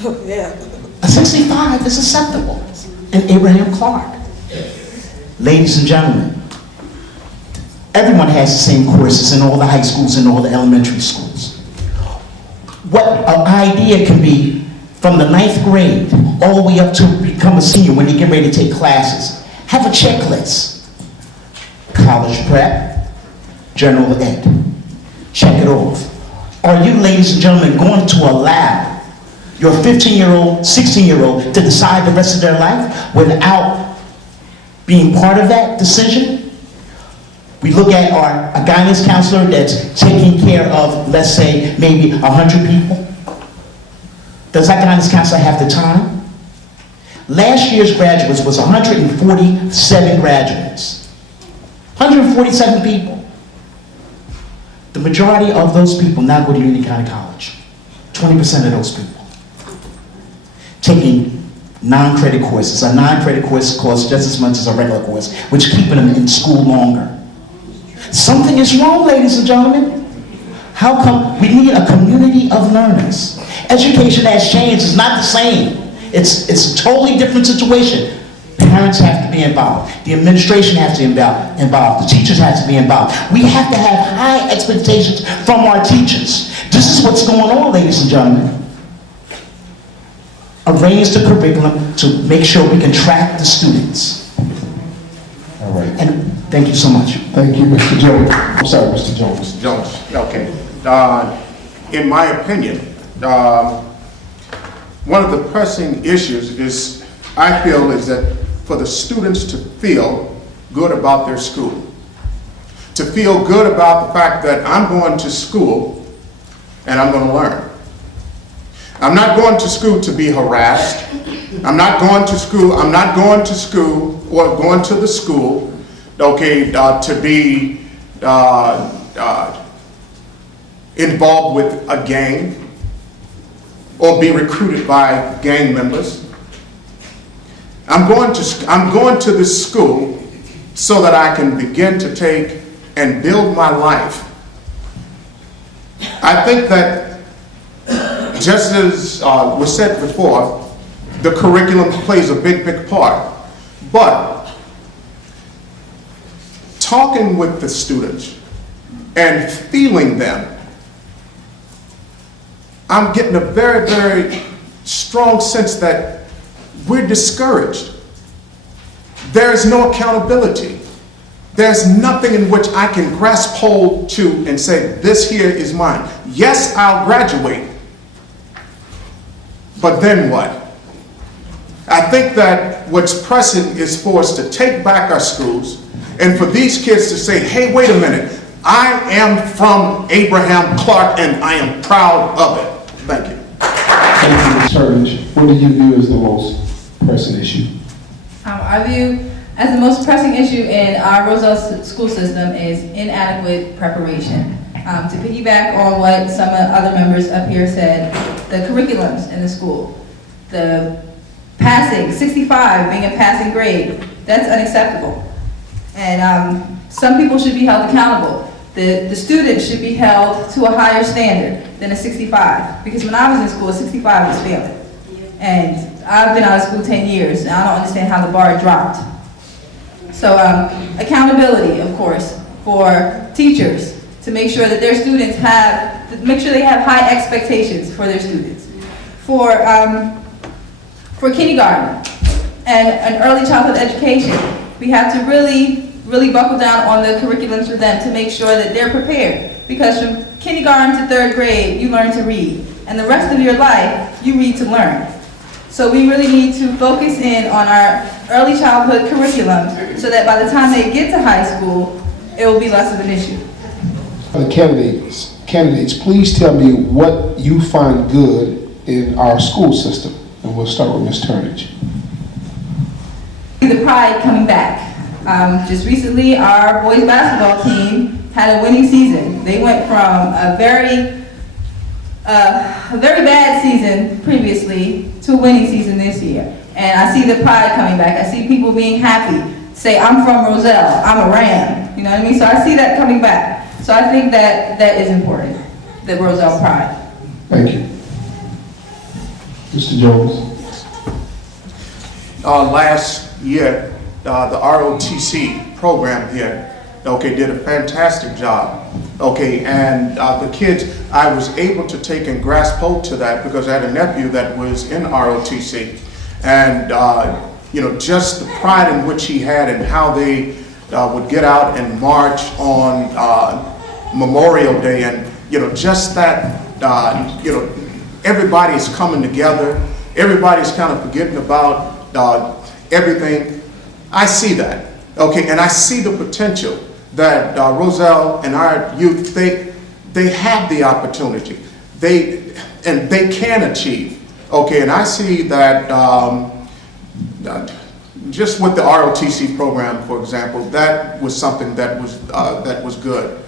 Yeah. A 65 is acceptable in Abraham Clark. Ladies and gentlemen, everyone has the same courses in all the high schools and all the elementary schools. What an idea can be from the 9th grade all the way up to become a senior when you get ready to take classes. Have a checklist. College prep, general ed. Check it off. Are you, ladies and gentlemen, going to allow your 15-year-old, 16-year-old to decide the rest of their life without being part of that decision? We look at a guidance counselor that's taking care of, let's say, maybe 100 people. Does that guidance counselor have the time? Last year's graduates was 147 graduates. 147 people. The majority of those people now go to Union County College. 20% of those people. Taking non-credit courses. A non-credit course costs just as much as a regular course, which keeping them in school longer. Something is wrong, ladies and gentlemen. How come? We need a community of learners. Education has changed. It's not the same. It's a totally different situation. Parents have to be involved. The administration has to be involved. The teachers have to be involved. We have to have high expectations from our teachers. This is what's going on, ladies and gentlemen. Arrange the curriculum to make sure we can track the students. All right. And thank you so much. Thank you, Mr. Jones. I'm sorry, Mr. Jones. Jones, okay. In my opinion, one of the pressing issues is, I feel, is that for the students to feel good about their school, to feel good about the fact that I'm going to school and I'm going to learn. I'm not going to school to be harassed. I'm not going to school or going to the school, okay, to be involved with a gang or be recruited by gang members. I'm going to this school so that I can begin to take and build my life. I think that, just as was said before, the curriculum plays a big part. But talking with the students and feeling them, I'm getting a very strong sense that we're discouraged. There's no accountability. There's nothing in which I can grasp hold to and say, this here is mine. Yes, I'll graduate, but then what? I think that what's pressing is for us to take back our schools and for these kids to say, hey, wait a minute, I am from Abraham Clark and I am proud of it. Thank you. Thank you, Ms. Hurridge. What do you view as the most pressing issue? I view as the most pressing issue in our Roselle school system is inadequate preparation. To piggyback on what some other members up here said, the curriculums in the school, the passing, 65 being a passing grade, that's unacceptable. And some people should be held accountable. The students should be held to a higher standard than a 65. Because when I was in school, a 65 was failing. And I've been out of school 10 years, and I don't understand how the bar dropped. So accountability, of course, for teachers to make sure that their students make sure they have high expectations for their students. For kindergarten and an early childhood education, we have to really buckle down on the curriculums for them to make sure that they're prepared. Because from kindergarten to 3rd grade, you learn to read. And the rest of your life, you read to learn. So we really need to focus in on our early childhood curriculum so that by the time they get to high school, it will be less of an issue. The candidates, please tell me what you find good in our school system. And we'll start with Ms. Turnage. The pride coming back. Just recently, our boys basketball team had a winning season. They went from a very bad season previously to a winning season this year. And I see the pride coming back. I see people being happy. Say, I'm from Roselle, I'm a Ram. You know what I mean? So I see that coming back. So I think that is important, the Roselle pride. Thank you. Mr. Jones? Last year, the ROTC program here, okay, did a fantastic job. Okay, and the kids, I was able to take and grasp hold to that because I had a nephew that was in ROTC. And, you know, just the pride in which he had and how they would get out and march on Memorial Day, and, you know, just that, you know, everybody's coming together, everybody's kind of forgetting about everything. I see that, okay, and I see the potential that Roselle and our youth, they have the opportunity, they can achieve, okay, and I see that just with the ROTC program, for example, that was something that was good.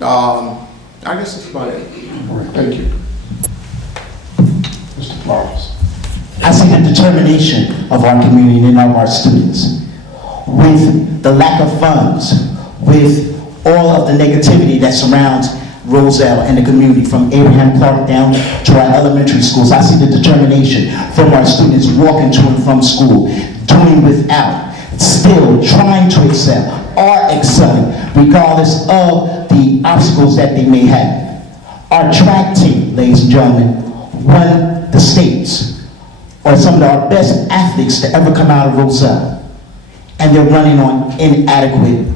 I guess that's about it. All right, thank you. Mr. Flowers? I see the determination of our community and of our students. With the lack of funds, with all of the negativity that surrounds Roselle and the community, from Abraham Clark down to our elementary schools, I see the determination from our students walking to and from school, doing without, still trying to excel, are excelling, regardless of the obstacles that they may have. Our track team, ladies and gentlemen, won the states, or some of our best athletes to ever come out of Roselle. And they're running on inadequate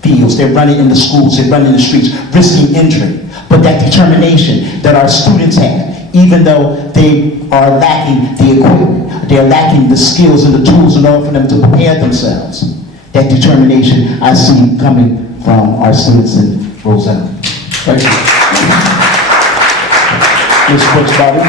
fields. They're running in the schools, they're running in the streets, risking injury. But that determination that our students have, even though they are lacking the equipment, they're lacking the skills and the tools in order for them to prepare themselves, that determination I see coming from our students in Roselle. Thank you. Ms. Brooks-Bobby?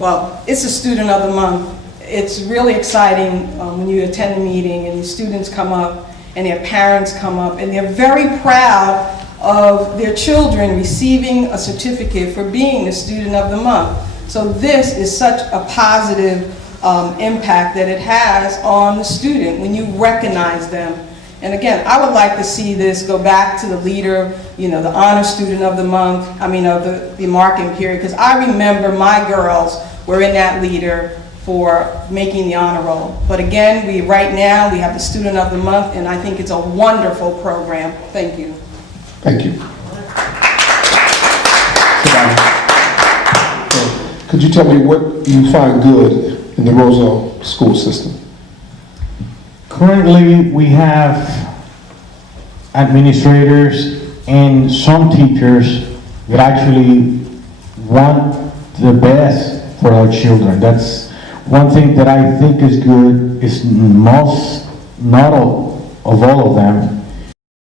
Well, it's a Student of the Month. It's really exciting when you attend a meeting and the students come up and their parents come up and they're very proud of their children receiving a certificate for being the Student of the Month. So this is such a positive impact that it has on the student when you recognize them. And again, I would like to see this go back to the leader, you know, the honor student of the month, of the marking period, because I remember my girls were in that leader for making the honor roll. But again, right now we have the student of the month, and I think it's a wonderful program. Thank you. Thank you. Could you tell me what you find good in the Roselle school system? Currently, we have administrators and some teachers that actually want the best for our children. That's one thing that I think is good. Is not all of them